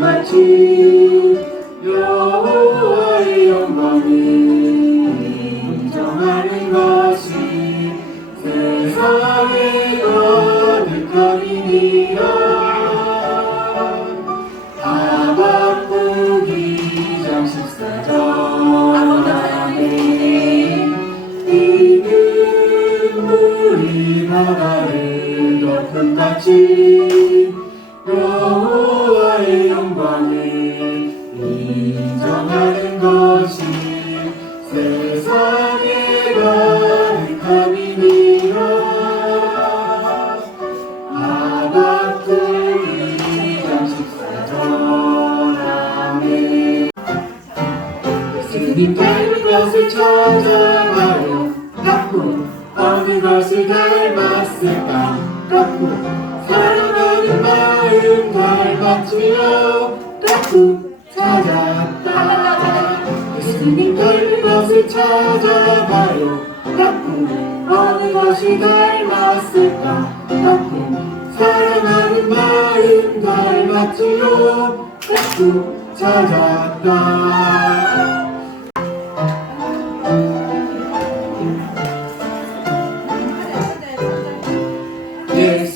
같이 여호와의 영광을 인정하는 것이 세상에 거듭함이니라. 하박국 2장 14절 이는 물이 바다를 덮은 같이 예수님 닮은 것을 찾아봐요. 까꾸 어느 것을 닮았을까? 까꾸 사랑하는 마음 닮았지요. 까꾸 찾았다. 예수님 닮은 것을 찾아봐요. 까꾸 어느 것이 닮았을까? 까꾸 사랑하는 마음 닮았지요. 까꾸 찾았다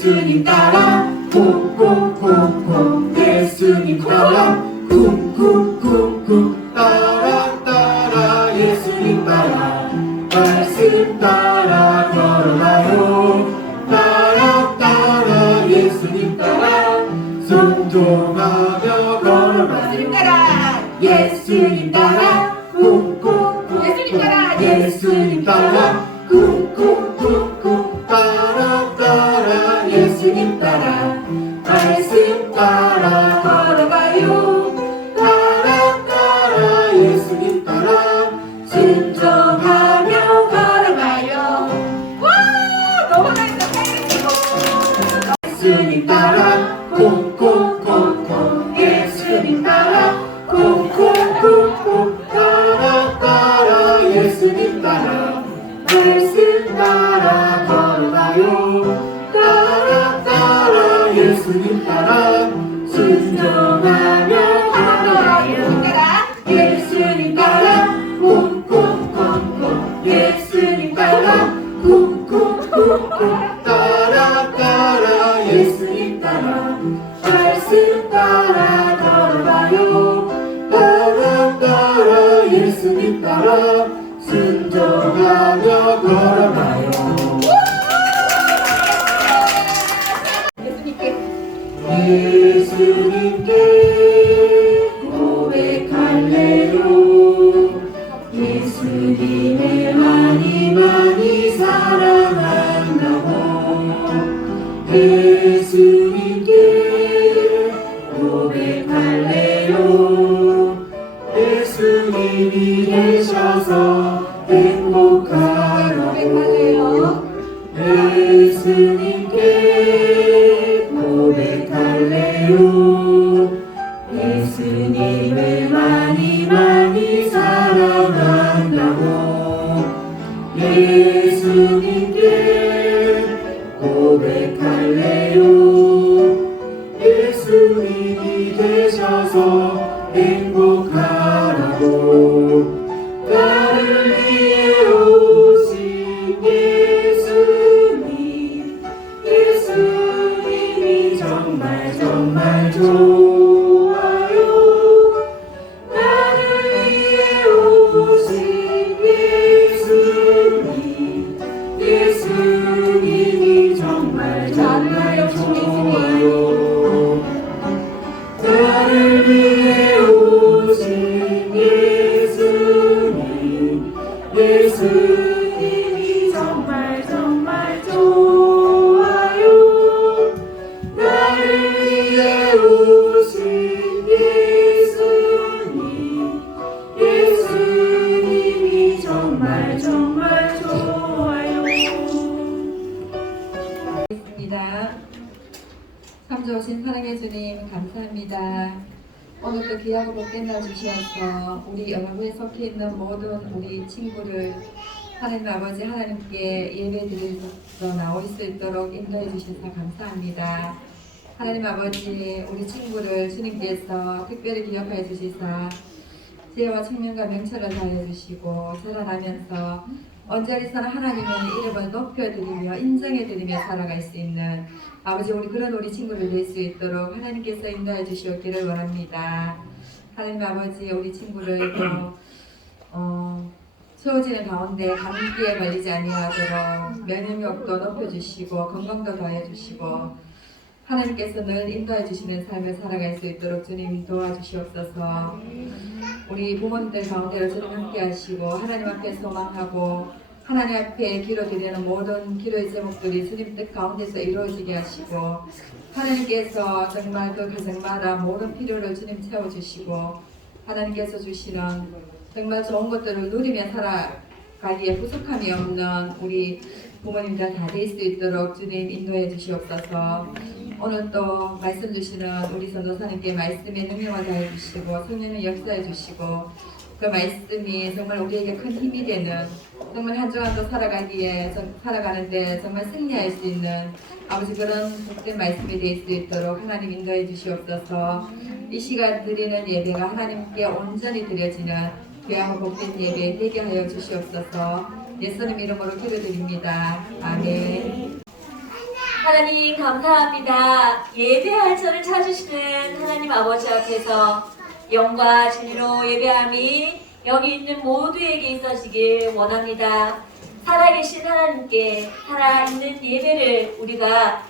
예수님 따라. 쿵쿵쿵쿵. 예수님 따라. 쿵쿵쿵쿵. 따라 따라. 예수님 따라. 말씀 따라 걸어가요. 따라 따라. 예수님 따라. 순종하며 걸어가요. 예수님 따라. 예수님 따라 쿵쿵쿵. 예수님 따라. 예수님 따라 예수님 따라 순종하며 할래요 예수님이 되셔서 행복하라고. 예수님 아버지 하나님께 예배 드리러 나올 수 있도록 인도해 주셔서 감사합니다. 하나님 아버지 우리 친구를 주님께서 특별히 기억하여 주시사 지혜와 청명과 명철을 다해 주시고 자라나면서 언제리서나 하나님의 이름을 높여드리며 인정해드리며 살아갈 수 있는 아버지 우리 그런 우리 친구를 될수 있도록 하나님께서 인도해 주시옵기를 원합니다. 하나님 아버지 우리 친구를 또 어, 채워지는 가운데 감기에 걸리지 아니하도록 면역력도 높여주시고 건강도 더해주시고 하나님께서 늘 인도해 주시는 삶을 살아갈 수 있도록 주님 도와주시옵소서. 우리 부모님들 가운데로 주님 함께 하시고 하나님 앞에 소망하고 하나님 앞에 기도드리는 모든 기도의 제목들이 주님 뜻 가운데서 이루어지게 하시고 하나님께서 정말 그 가정마다 모든 필요를 주님 채워주시고 하나님께서 주시는 정말 좋은 것들을 누리며 살아가기에 부족함이 없는 우리 부모님들 다 될 수 있도록 주님 인도해 주시옵소서. 오늘 또 말씀 주시는 우리 선도사님께 말씀의 능력을 다해 주시고 성령을 역사해 주시고 그 말씀이 정말 우리에게 큰 힘이 되는 정말 한 주간도 살아가기에 정- 살아가는데 정말 승리할 수 있는 아버지 그런 복된 말씀이 될 수 있도록 하나님 인도해 주시옵소서 이 시간 드리는 예배가 하나님께 온전히 드려지는 귀하고 복된 예배 되게 하여 주시옵소서 예수님 이름으로 기도드립니다 아멘 하나님 감사합니다. 예배할 저를 찾으시는 하나님 아버지 앞에서 영과 진리로 예배함이 여기 있는 모두에게 있어지길 원합니다. 살아계신 하나님께 살아있는 예배를 우리가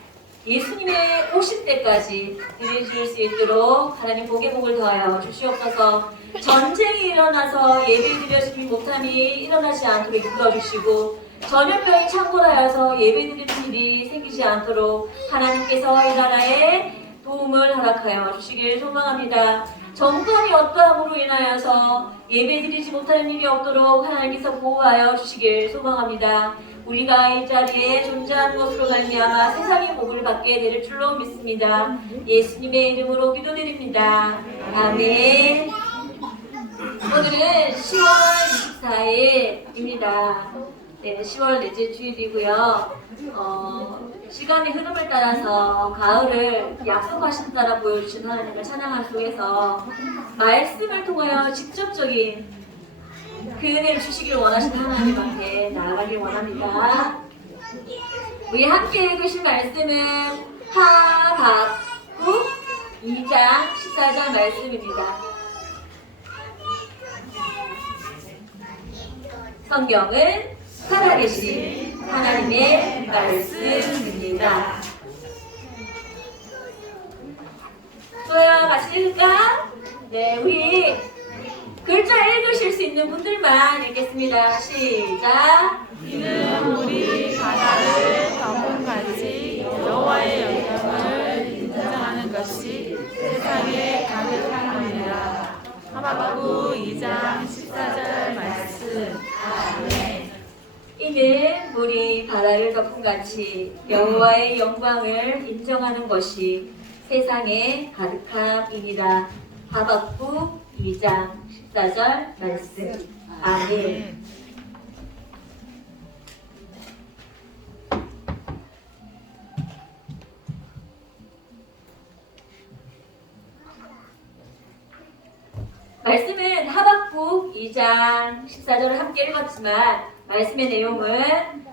예수님의 오실 때까지 드려줄 수 있도록 하나님 복의 복을 더하여 주시옵소서 전쟁이 일어나서 예배 드려지지 못함이 일어나지 않도록 이끌어주시고 전염병이 창궐하여서 예배 드리는 일이 생기지 않도록 하나님께서 이 나라에 도움을 허락하여 주시길 소망합니다. 정권이 어떠함으로 인하여서 예배드리지 못하는 일이 없도록 하나님께서 보호하여 주시길 소망합니다. 우리가 이 자리에 존재하는 것으로 말미암아 세상의 복을 받게 될 줄로 믿습니다. 예수님의 이름으로 기도드립니다. 아멘. 오늘은 10월 24일입니다. 네, 10월 넷째 주일이고요. 어, 시간의 흐름을 따라서 가을을 약속하신 따라 보여주신 하나님을 찬양한 속에서 말씀을 통하여 직접적인 그 은혜를 주시길 원하시는 하나님 앞에 나아가길 원합니다. 우리 함께 읽으신 말씀은 하박국 2장 14절 말씀입니다. 성경은 살아계신 하나님의 말씀입니다. 좋아요. 같이 읽을까? 네, 우리 글자 읽으실 수 있는 분들만 읽겠습니다. 시작. 이는 우리 바다를 덤음같이 여호와의 영향을 인정하는 것이 세상에 가득함이라 하박국 2장 14절 말씀 아멘 이는 물이 바다를 덮음 같이 여호와의 영광을 인정하는 것이 세상에 가득함이니라. 하박국 2장 14절 말씀. 아멘. 말씀은 하박국 2장 14절을 함께 읽었지만 말씀의 내용은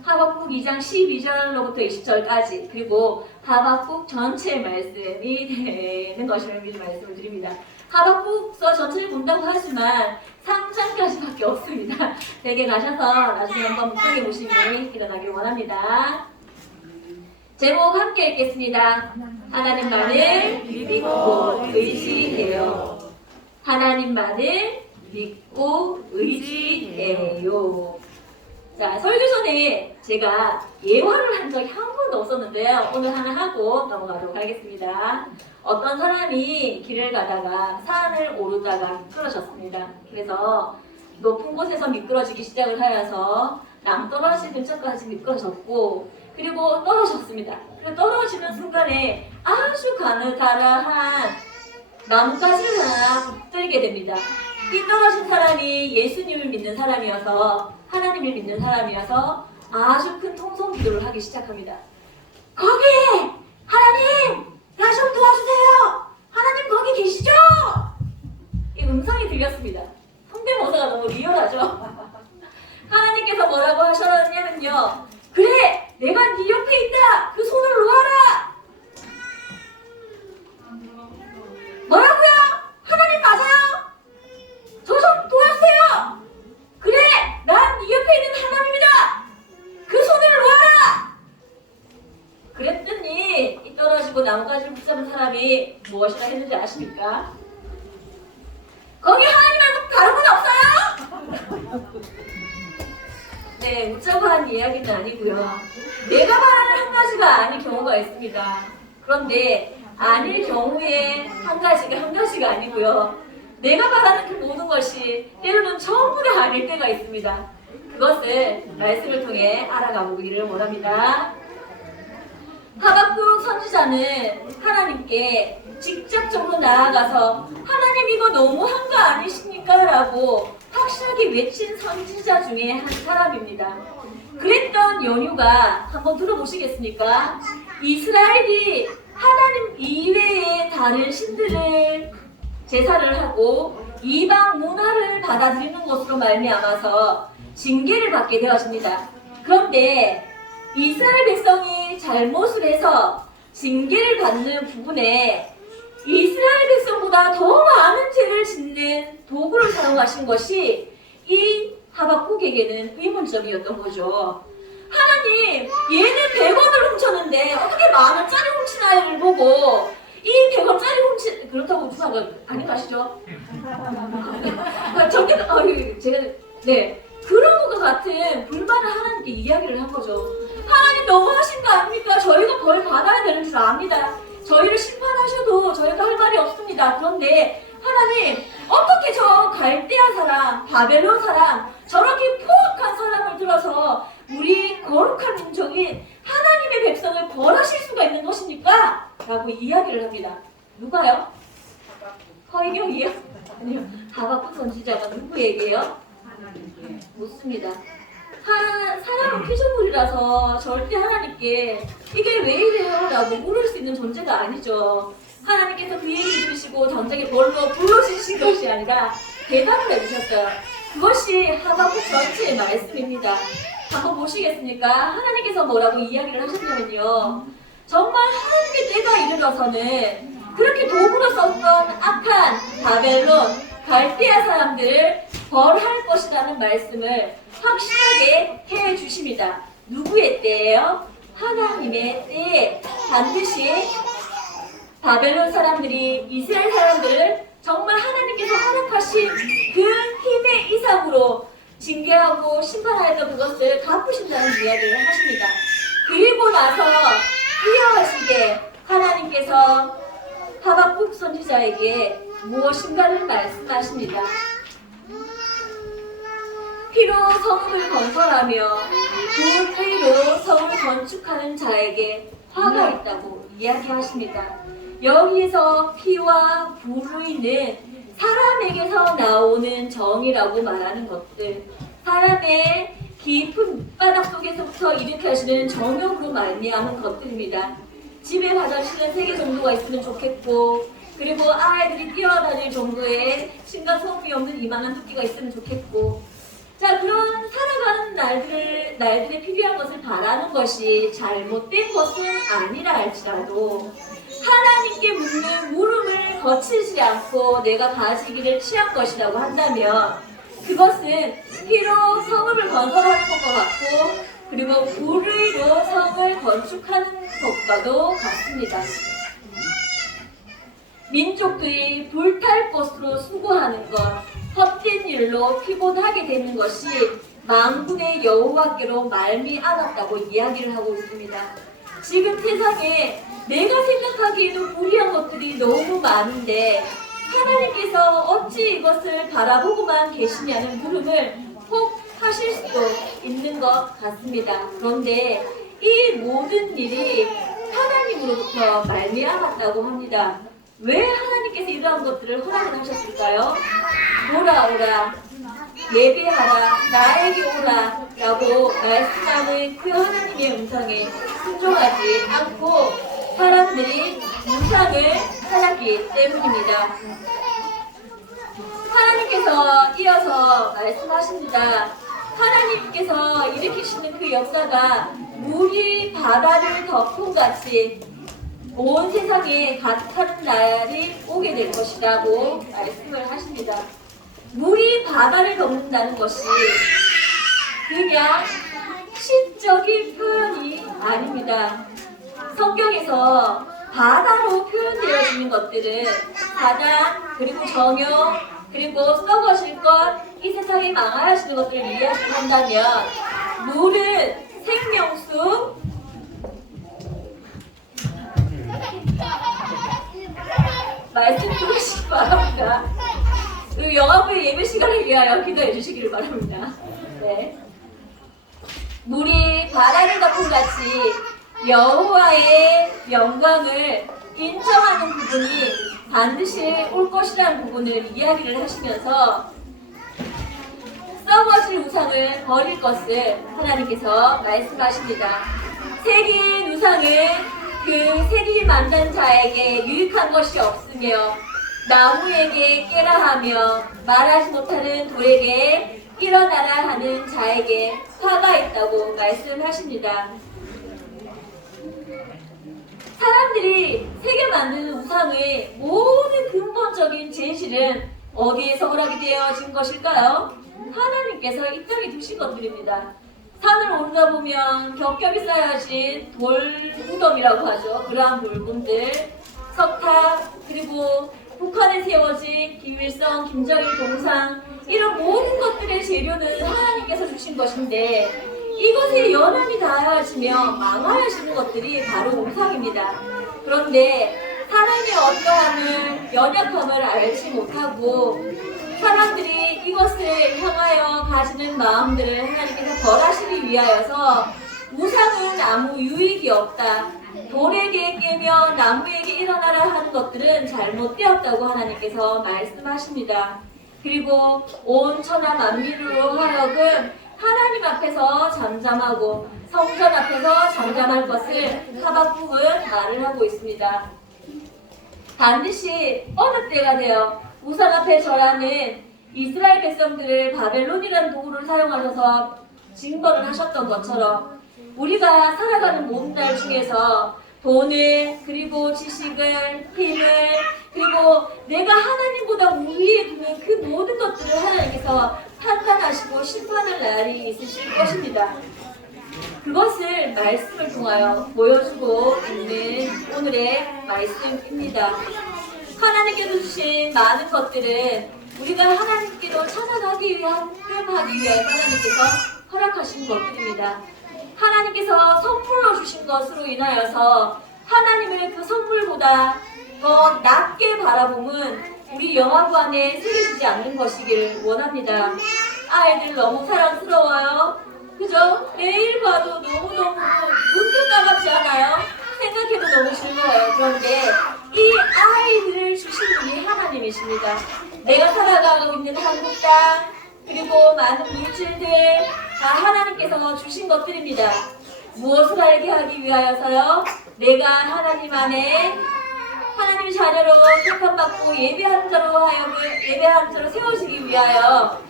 하박국 2장 12절로부터 20절까지 그리고 하박국 전체 말씀이 되는 것을 미리 말씀을 드립니다. 하박국서 전체를 본다고 하지만 3장까지밖에 없습니다. 댁에 가셔서 나중에 한번 묵상해 보심이 일어나길 원합니다. 제목 함께 읽겠습니다. 하나님만을 믿고 의지해요. 하나님만을 믿고 의지해요. 자, 설교 전에 제가 예화를 한 적이 한 번도 없었는데요. 오늘 하나 하고 넘어가도록 하겠습니다. 어떤 사람이 길을 가다가 산을 오르다가 미끄러졌습니다. 그래서 높은 곳에서 미끄러지기 시작을 하여서 낭떠러지 근처까지 미끄러졌고 그리고 떨어졌습니다. 그리고 떨어지는 순간에 아주 가느다란 나뭇가지를 하나 붙들게 됩니다. 이 떨어진 사람이 예수님을 믿는 사람이어서 하나님을 믿는 사람이어서 아주 큰 통성 기도를 하기 시작합니다. 거기 하나님 가셔 좀 도와주세요. 하나님 거기 계시죠? 이 음성이 들렸습니다. 성대모사가 너무 리얼하죠? 하나님께서 뭐라고 하셨냐면요. 그래, 내가 네 옆에 있다. 그 손을 놓아라. 뭐라고요? 하나님 맞아요? 저 좀 도와주세요. 그래, 난 네 옆에 있는 하나님이다. 그 손을 놓아라. 그랬더니 이 떨어지고 나뭇가지를 붙잡은 사람이 무엇이라 했는지 아십니까? 거기 하나님 말고 다른 분 없어요? 네, 웃자고 한 이야기는 아니고요. 내가 바라는 한 가지가 아닌 경우가 있습니다. 그런데 아닐 경우에 한 가지가 한 가지가 아니고요. 내가 바라는 그 모든 것이 때로는 전부 다 아닐 때가 있습니다. 그것을 말씀을 통해 알아가 보기를 원합니다. 하박국 선지자는 하나님께 직접적으로 나아가서 하나님 이거 너무한 거 아니십니까? 라고 확실하게 외친 선지자 중에 한 사람입니다. 그랬던 연유가 한번 들어보시겠습니까? 이스라엘이 하나님 이외의 다른 신들을 제사를 하고 이방 문화를 받아들이는 것으로 말미암아서 징계를 받게 되었습니다. 그런데 이스라엘 백성이 잘못을 해서 징계를 받는 부분에 이스라엘 백성보다 더 많은 죄를 짓는 도구를 사용하신 것이 이 하박국에게는 의문점이었던 거죠. 하나님, 얘는 100원을 훔쳤는데 어떻게 만 원짜리 훔치나를 보고 이 100원짜리 훔치 그렇다고 훔치는 거 아닌 거 아시죠? 저게 어, 제가 네 그런 것과 같은 불만을 하나님께 이야기를 한 거죠. 하나님 너무하신 거 아닙니까? 저희가 벌 받아야 되는 줄 압니다. 저희를 심판하셔도 저희가 할 말이 없습니다. 그런데 하나님 어떻게 저 갈대아 사람, 바벨론 사람 저렇게 포악한 사람을 들어서 우리 거룩한 민족인 하나님의 백성을 벌하실 수가 있는 것입니까? 라고 이야기를 합니다. 누가요? 허이경이요? 아니요. 하박국 선지자가 누구에게요? 묻습니다. 하, 사람은 피조물이라서 절대 하나님께 이게 왜 이래요? 라고 물을 수 있는 존재가 아니죠. 하나님께서 그 얘기 들으시고 당장에 벌로 불러주신 것이 아니라 대답을 해주셨어요. 그것이 하박국 전체의 말씀입니다. 한번 보시겠습니까? 하나님께서 뭐라고 이야기를 하셨냐면요. 정말 하나님의 때가 이르러서는 그렇게 도구로 썼던 악한 바벨론, 갈대아 사람들을 벌할 것이라는 말씀을 확실하게 해 주십니다. 누구의 때예요? 하나님의 때에 반드시 바벨론 사람들이 이스라엘 사람들을 정말 하나님께서 허락하신 그 힘의 이상으로 징계하고 심판하였던 그것을 갚으신다는 이야기를 하십니다. 그리고 나서 이어하시게 하나님께서 하박국 선지자에게 무엇인가를 말씀하십니다. 피로 성을 건설하며 그 피로 성을 건축하는 자에게 화가 있다고 이야기하십니다. 여기에서 피와 불의는 사람에게서 나오는 정이라고 말하는 것들, 사람의 깊은 바닥 속에서부터 일으켜 하시는 정욕으로 말미암은 것들입니다. 집에 화장실은 세개 정도가 있으면 좋겠고, 그리고 아이들이 뛰어다닐 정도의 심간 소음이 없는 이만한 토끼가 있으면 좋겠고, 자, 그런 살아가는 날들, 날들에 필요한 것을 바라는 것이 잘못된 것은 아니라 할지라도 하나님께 묻는 물음을 거치지 않고 내가 가지기를 취한 것이라고 한다면 그것은 피로 성읍을 건설하는 것과 같고 그리고 불의로 성을 건축하는 것과도 같습니다. 민족들이 불탈 것으로 수고하는 것, 헛된 일로 피곤하게 되는 것이 만군의 여호와께로 말미암았다고 이야기를 하고 있습니다. 지금 세상에 내가 생각하기에도 불의한 것들이 너무 많은데 하나님께서 어찌 이것을 바라보고만 계시냐는 물음을 꼭 하실 수도 있는 것 같습니다. 그런데 이 모든 일이 하나님으로부터 말미암았다고 합니다. 왜 하나님께서 이러한 것들을 허락을 하셨을까요? 돌아오라, 예배하라, 나에게 오라 라고 말씀하는 그 하나님의 음성에 순종하지 않고 사람들이 우상을 찾았기 때문입니다. 하나님께서 이어서 말씀하십니다. 하나님께서 일으키시는 그 역사가 물이 바다를 덮은 같이 온 세상에 가득하는 날이 오게 될 것이라고 말씀을 하십니다. 물이 바다를 덮는다는 것이 그냥 시적인 표현이 아닙니다. 성경에서 바다로 표현되어지는 것들은 사단 그리고 정욕 그리고 썩어질 것, 이 세상에 망하여지는 것들을 이야기한다면 물은 생명수 말씀 들으시기 바랍니다. 그 영화부의 예배 시간을 위하여 기도해 주시기를 바랍니다. 네. 물이 바다를 덮은 같이 여호와의 영광을 인정하는 부분이 반드시 올 것이라는 부분을 이야기를 하시면서 썩어질 우상을 버릴 것을 하나님께서 말씀하십니다. 세계의 우상은 그 세계 만난 자에게 유익한 것이 없으며 나무에게 깨라 하며 말하지 못하는 돌에게 일어나라 하는 자에게 화가 있다고 말씀하십니다. 사람들이 새겨 만드는 우상의 모든 근본적인 진실은 어디에서 허락이 되어진 것일까요? 하나님께서 이 땅에 두신 것들입니다. 산을 오르다 보면 겹겹이 쌓여진 돌 무덤이라고 하죠. 그러한 돌문들, 석탑, 그리고 북한에 세워진 김일성, 김정일 동상 이런 모든 것들의 재료는 하나님께서 주신 것인데 이것에 연함이 닿아지며 망하여지는 것들이 바로 우상입니다. 그런데 사람의 어떠함을 연약함을 알지 못하고 사람들이 이것을 향하여 가지는 마음들을 하나님께서 벌하시기 위하여서 우상은 아무 유익이 없다. 돌에게 깨며 나무에게 일어나라 하는 것들은 잘못되었다고 하나님께서 말씀하십니다. 그리고 온 천하 만민으로 하여금 하나님 앞에서 잠잠하고 성전 앞에서 잠잠할 것을 하박국은 말을 하고 있습니다. 반드시 어느 때가 되어 우상 앞에 절하는 이스라엘 백성들을 바벨론이라는 도구를 사용하셔서 징벌을 하셨던 것처럼 우리가 살아가는 모든 날 중에서 돈을 그리고 지식을 힘을 그리고 내가 하나님보다 위에 두는 그 모든 것들을 하나님께서 판단하시고 심판할 날이 있으실 것입니다. 그것을 말씀을 통하여 보여주고 있는 오늘의 말씀입니다. 하나님께서 주신 많은 것들은 우리가 하나님께로 찾아가기 위한 표현하기 위해 하나님께서 허락하신 것들입니다. 하나님께서 선물로 주신 것으로 인하여서 하나님을 그 선물보다 더 낮게 바라봄은 우리 영화부 안에 새겨지지 않는 것이길 원합니다. 아이들 너무 사랑스러워요. 그죠? 매일 봐도 너무너무 문득 나같지 않아요? 생각해도 너무 즐거워요. 그런데 이 아이들을 주신 분이 하나님이십니다. 내가 살아가고 있는 한국 땅, 그리고 많은 물질들 다 하나님께서 주신 것들입니다. 무엇을 알게 하기 위하여서요? 내가 하나님 안에 하나님 자녀로 택함받고 예배하는 자로 하여금 예배하는 자로 세워지기 위하여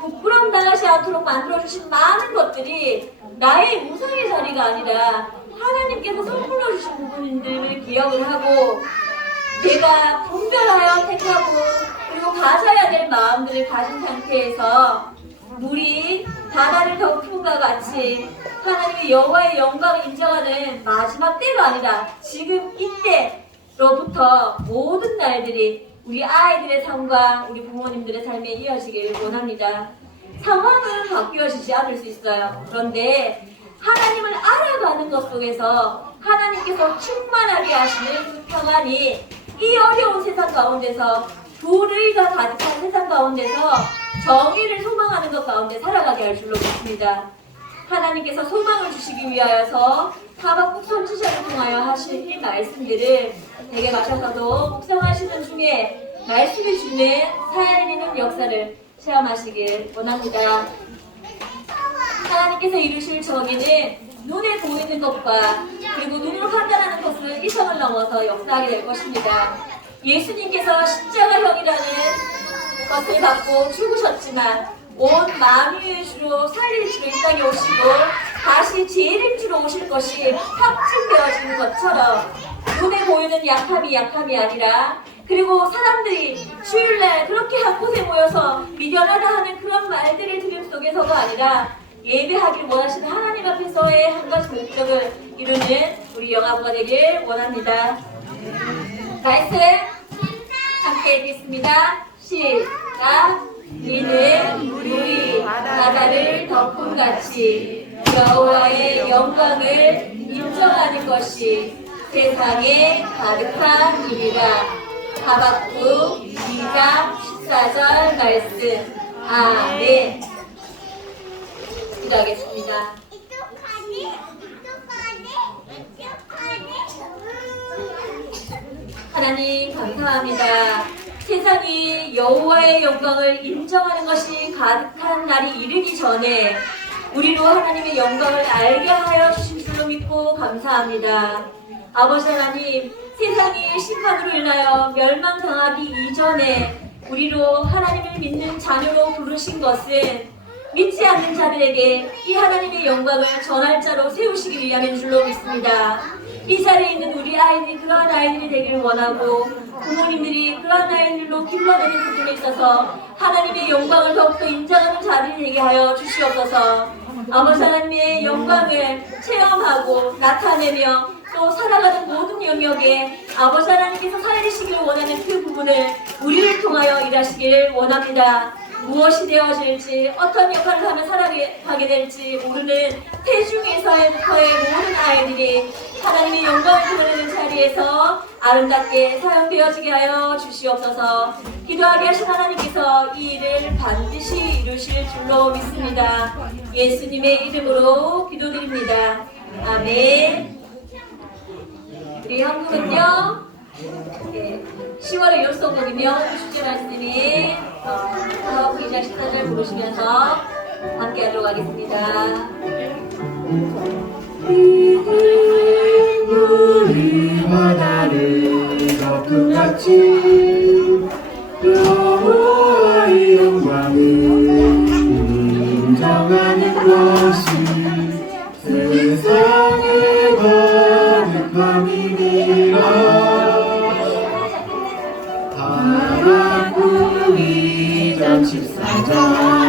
부끄럼 당하지 않도록 만들어주신 많은 것들이 나의 우상의 자리가 아니라 하나님께서 선물로 주신 부분들을 기억을 하고 내가 분별하여 택하고 그리고 가져야 될 마음들을 가진 상태에서 물이 바다를 덮음과 같이 하나님의 여호와의 영광을 인정하는 마지막 때가 아니라 지금 이때로부터 모든 날들이 우리 아이들의 삶과 우리 부모님들의 삶에 이어지길 원합니다. 상황은 바뀌어지지 않을 수 있어요. 그런데 하나님을 알아가는 것 속에서 하나님께서 충만하게 하시는 그 평안이 이 어려운 세상 가운데서 불의가 가득한 세상 가운데서 정의를 소망하는 것 가운데 살아가게 할 줄로 믿습니다. 하나님께서 소망을 주시기 위하여서 하박국 선지자를 통하여 하신 이 말씀들을 댁에 가셔서도 묵상하시는 중에 말씀이 주는 살리는 역사를 체험하시길 원합니다. 하나님께서 이루실 정의는 눈에 보이는 것과 그리고 눈으로 판단하는 것을 이성을 넘어서 역사하게 될 것입니다. 예수님께서 십자가형이라는 것을 받고 죽으셨지만 온 만유의 주로 살릴 주로 이 땅에 오시고 다시 죄를 주로 오실 것이 확증되어진 것처럼 눈에 보이는 약함이 약함이 아니라 그리고 사람들이 주일날 그렇게 한 곳에 모여서 미련하다 하는 그런 말들의 들음 속에서가 아니라 예배하길 원하시는 하나님 앞에서의 한 가지 목적을 이루는 우리 영아부가 되길 원합니다. 말씀 함께 읽겠습니다. 시작. 이는 물이 바다를 덮은 같이 여호와의 영광을 인정하는 것이 세상에 가득한 일이라. 하박국 2장 14절 말씀. 아멘. 기도하겠습니다. 하나님 감사합니다. 세상이 여호와의 영광을 인정하는 것이 가득한 날이 이르기 전에 우리로 하나님의 영광을 알게 하여 주신 줄로 믿고 감사합니다. 아버지 하나님, 세상이 심판으로 인하여 멸망당하기 이전에 우리로 하나님을 믿는 자녀로 부르신 것은 믿지 않는 자들에게 이 하나님의 영광을 전할 자로 세우시기 위함인 줄로 믿습니다. 이 자리에 있는 우리 아이들이 그러한 아이들이 되기를 원하고 부모님들이 그러한 아이들로 길러내는 부분에 있어서 하나님의 영광을 더욱더 인정하는 자들이 되게 하여 주시옵소서 아버지 하나님의 영광을 체험하고 나타내며 또 살아가는 모든 영역에 아버지 하나님께서 살리시길 원하는 그 부분을 우리를 통하여 일하시길 원합니다. 무엇이 되어질지 어떤 역할을 하며 살아가게 될지 모르는 태중에서의 모든 아이들이 하나님의 영광을 드러내는 자리에서 아름답게 사용되어지게 하여 주시옵소서. 기도하게 하신 하나님께서 이 일을 반드시 이루실 줄로 믿습니다. 예수님의 이름으로 기도드립니다. 아멘. 우리 한국은요 네, 10월의 율성곡이며 주제 말씀이 어, 사업 2장 14절 부르시면서 함께 하도록 하겠습니다. 우리 바다를 덮은 같이 잠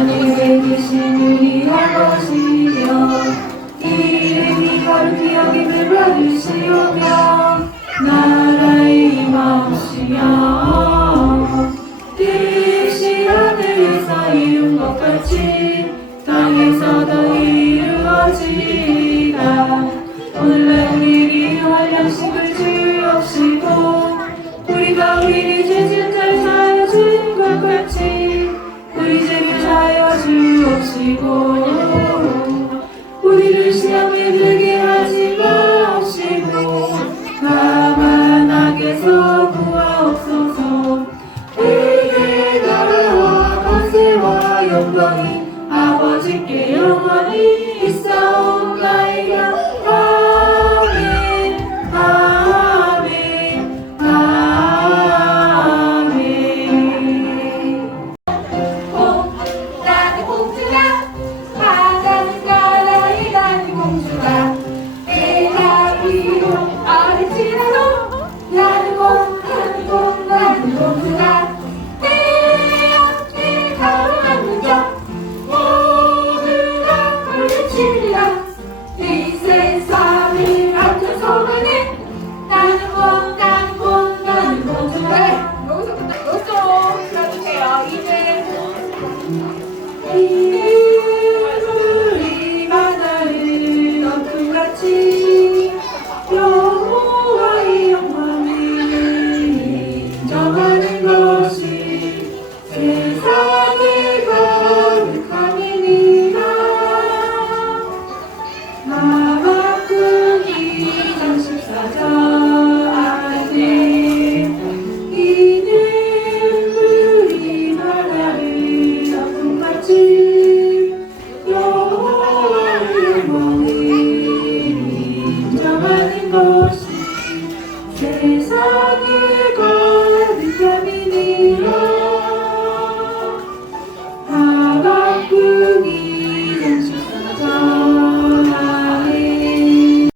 하나님의 계신 우리 아버지여 이름이 거룩히 여김을 받으시오며 나라의 임하옵시며 나